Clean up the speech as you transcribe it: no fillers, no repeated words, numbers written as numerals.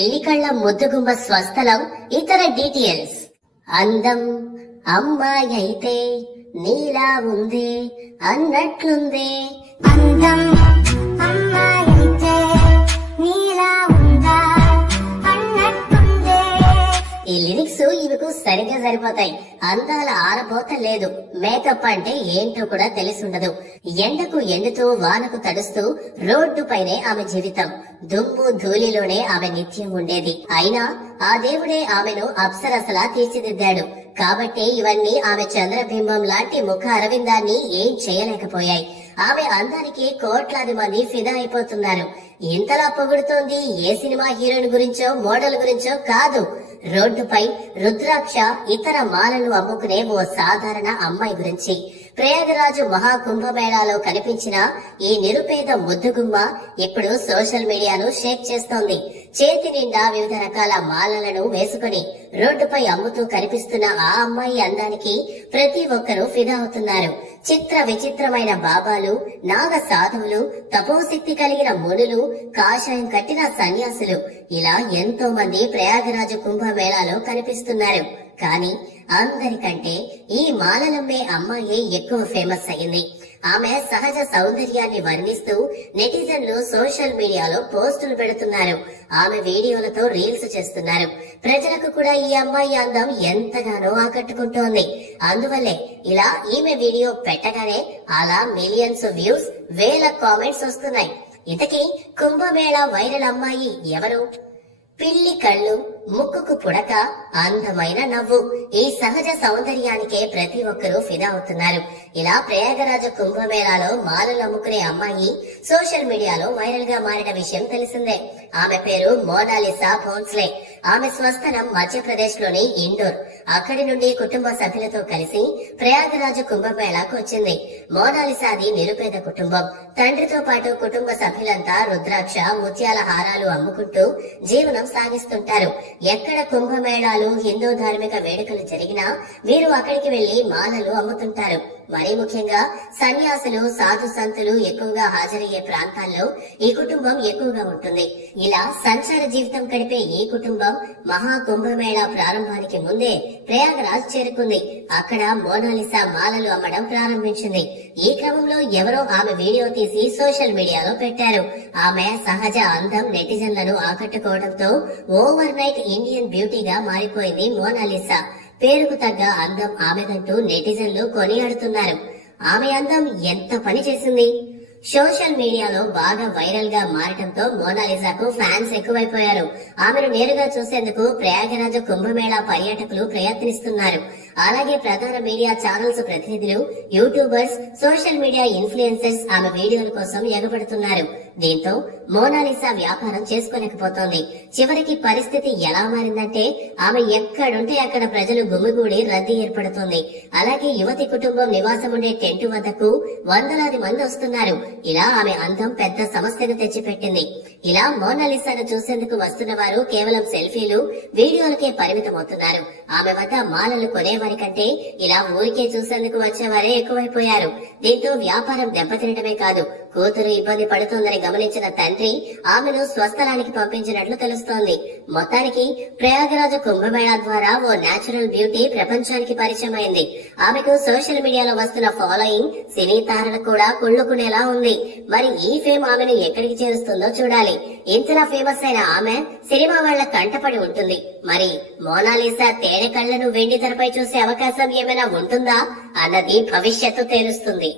పెళ్లికళ్ళ ముద్దుగుమ్మ స్వస్థలం ఇతర డీటెయిల్స్. అందం అమ్మాయి అయితే నీలా ఉంది అన్నట్లుంది. అందం అమ్మాయి అయితే నీలా ఉందా అన్నట్లుంది. ఈ లిరిక్స్ ఇవికు సరిగ్గా సరిపోతాయి. అందాల ఆరబోత లేదు. మేకప్ అంటే ఏంటో కూడా తెలిసుండదు. ఎండకు ఎండుతూ వానకు తడుస్తూ రోడ్డు పైనే ఆమె జీవితం. దుమ్ము ధూళిలోనే ఆమె నిత్యం ఉండేది. అయినా ఆ దేవుడే ఆమెను అప్సరసలా తీర్చిదిద్దాడు. కాబట్టి ఇవన్నీ ఆమె చంద్రబింబం లాంటి ముఖ అరవిందాన్ని ఏం చేయలేకపోయాయి. ఆమె అందానికి కోట్లాది మంది ఫిదా అయిపోతున్నారు. ఇంతలా పొగుడుతోంది ఏ సినిమా హీరోయిన్ గురించో మోడల్ గురించో కాదు. రోడ్డుపై రుద్రాక్ష ఇతర మాలలు అమ్ముకునే ఓ సాధారణ అమ్మాయి గురించి. ప్రయాగరాజు మహాకుంభమేళాలో కనిపించిన ఈ నిరుపేద ముద్దుగుమ్మ ఇప్పుడు సోషల్ మీడియాను షేక్ చేస్తోంది. చేతి నిండా వివిధ రకాల మాలలను వేసుకుని రోడ్డుపై అమ్ముతూ కనిపిస్తున్న ఆ అమ్మాయి అందానికి ప్రతి ఒక్కరూ ఫిదా అవుతున్నారు. చిత్ర విచిత్రమైన బాబాలు, నాగ సాధువులు, తపోశక్తి కలిగిన మునులు, కాషాయం కట్టిన సన్యాసులు, ఇలా ఎంతో మంది ప్రయాగరాజు కుంభమేళాలో కనిపిస్తున్నారు. కానీ అందరికంటే ఈ మాలలమ్మే అమ్మాయి ఎక్కువ ఫేమస్ అయింది. ఆమె సహజ సౌందర్యాన్ని వర్ణిస్తూ నెటిజన్లు సోషల్ మీడియాలో పోస్టులు పెడుతున్నారు. ఆమె వీడియోలతో రీల్స్ చేస్తున్నారు. ప్రజలకు కూడా ఈ అమ్మాయి అందం ఎంతగానో ఆకట్టుకుంటోంది. అందువల్లే ఇలా ఈమె వీడియో పెట్టగానే అలా మిలియన్స్ వ్యూస్, వేల కామెంట్స్ వస్తున్నాయి. ఇంతకీ కుంభమేళా వైరల్ అమ్మాయి ఎవరు? పిల్లి కళ్ళు, ముక్కుకు పుడక, అందమైన నవ్వు, ఈ సహజ సౌందర్యానికే ప్రతి ఒక్కరూ ఫిదా అవుతున్నారు. ఇలా ప్రయాగరాజు కుంభమేళాలో మాలలు అమ్ముకునే అమ్మాయి సోషల్ మీడియాలో వైరల్ గా మారిన విషయం తెలిసిందే. ఆమె పేరు మోనాలిసా భోన్స్లే. ఆమె స్వస్థలం మధ్యప్రదేశ్ లోని ఇండోర్. అక్కడి నుండి కుటుంబ సభ్యులతో కలిసి ప్రయాగరాజు కుంభమేళాకు వచ్చింది. మోనాలిసాది నిరుపేద కుటుంబం. తండ్రితో పాటు కుటుంబ సభ్యులంతా రుద్రాక్ష, ముత్యాల హారాలు అమ్ముకుంటూ జీవనం సాగిస్తుంటారు. ఎక్కడ కుంభమేళాలు, హిందూ ధార్మిక వేడుకలు జరిగినా వీరు అక్కడికి వెళ్లి మాలలు అమ్ముతుంటారు. మరీ ముఖ్యంగా సన్యాసులు, సాధు సంతులు ఎక్కువగా హాజరయ్యే ప్రాంతాల్లో ఈ కుటుంబం ఎక్కువగా ఉంటుంది. ఇలా సంచార జీవితం గడిపే ఈ కుటుంబం మహాకుంభమేళా ప్రారంభానికి ముందే ప్రయాగరాజ్ చేరుకుంది. అక్కడ మోనాలిసా మాలలు అమ్మడం ప్రారంభించింది. ఈ క్రమంలో ఎవరో ఆమె వీడియో తీసి సోషల్ మీడియాలో పెట్టారు. ఆమె సహజ అందం నెటిజన్లను ఆకట్టుకోవడంతో ఓవర్ నైట్ ఇండియన్ బ్యూటీగా మారిపోయింది మోనాలిసా. పేరుకు తగ్గ అందం ఆమెదంటూ నెటిజన్లు కొనియాడుతున్నారు. ఆమె అందం ఎంత పని చేసింది? సోషల్ మీడియాలో బాగా వైరల్ గా మారటంతో మోనాలిసాకు ఫ్యాన్స్ ఎక్కువైపోయారు. ఆమెను నేరుగా చూసేందుకు ప్రయాగరాజు కుంభమేళా పర్యాటకులు ప్రయత్నిస్తున్నారు. అలాగే ప్రధాన మీడియా ఛానల్స్ ప్రతినిధులు, యూట్యూబర్స్, సోషల్ మీడియా ఇన్ఫ్లుయెన్సర్స్ ఆమె వీడియోల కోసం ఎగబడుతున్నారు. దీంతో మోనాలిసా వ్యాపారం చేసుకోలేకపోతోంది. చివరికి పరిస్థితి ఎలా మారిందంటే ఆమె ఎక్కడుంటే అక్కడ ప్రజలు గుమిగూడి రద్దీ ఏర్పడుతోంది. అలాగే యువతి కుటుంబం నివాసం ఉండే టెంట్ వద్దకు వందలాది మంది వస్తున్నారు. ఇలా ఆమె అందం పెద్ద సమస్యను తెచ్చిపెట్టింది. ఇలా మోనాలిసాను చూసేందుకు వస్తున్న వారు కేవలం సెల్ఫీలు, వీడియోలకే పరిమితమవుతున్నారు. ఆమె వద్ద మాలలు కొనేవారి కంటే ఇలా ఊరికే చూసేందుకు వచ్చేవారే ఎక్కువైపోయారు. దీంతో వ్యాపారం దెబ్బతినడమే కాదు, కూతురు ఇబ్బంది పడుతోందని గమనించిన తండ్రి ఆమెను స్వస్థలానికి పంపించినట్లు తెలుస్తోంది. మొత్తానికి ప్రయాగరాజు కుంభమేళా ద్వారా ఓ నేచురల్ బ్యూటీ ప్రపంచానికి పరిచయం అయింది. ఆమెకు సోషల్ మీడియాలో వస్తున్న ఫాలోయింగ్ సినీ తారలు కూడా కుళ్ళుకునేలా ఉంది. మరి ఈ ఫేమ్ ఆమెను ఎక్కడికి చేరుస్తుందో చూడాలి. ఇంతలా ఫేమస్ అయిన ఆమె సినిమా వాళ్ల కంటపడి ఉంటుంది. మరి మోనాలిసా తేనె కళ్లను వెండి తెరపై చూసే అవకాశం ఏమైనా ఉంటుందా అన్నది భవిష్యత్తు తేలుస్తుంది.